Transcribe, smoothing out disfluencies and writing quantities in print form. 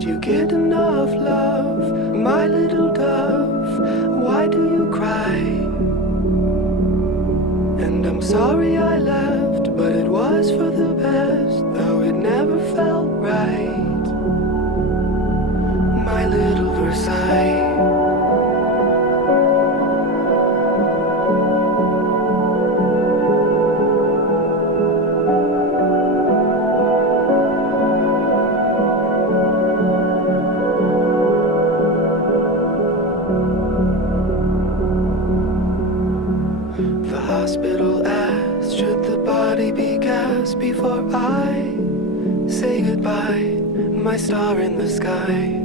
Did you get enough love, my little dove? Why do you cry? And I'm sorry I left, but it was for the best, though it never felt right. My little Versailles. Hospital asked, should the body be gassed before I say goodbye, my star in the sky?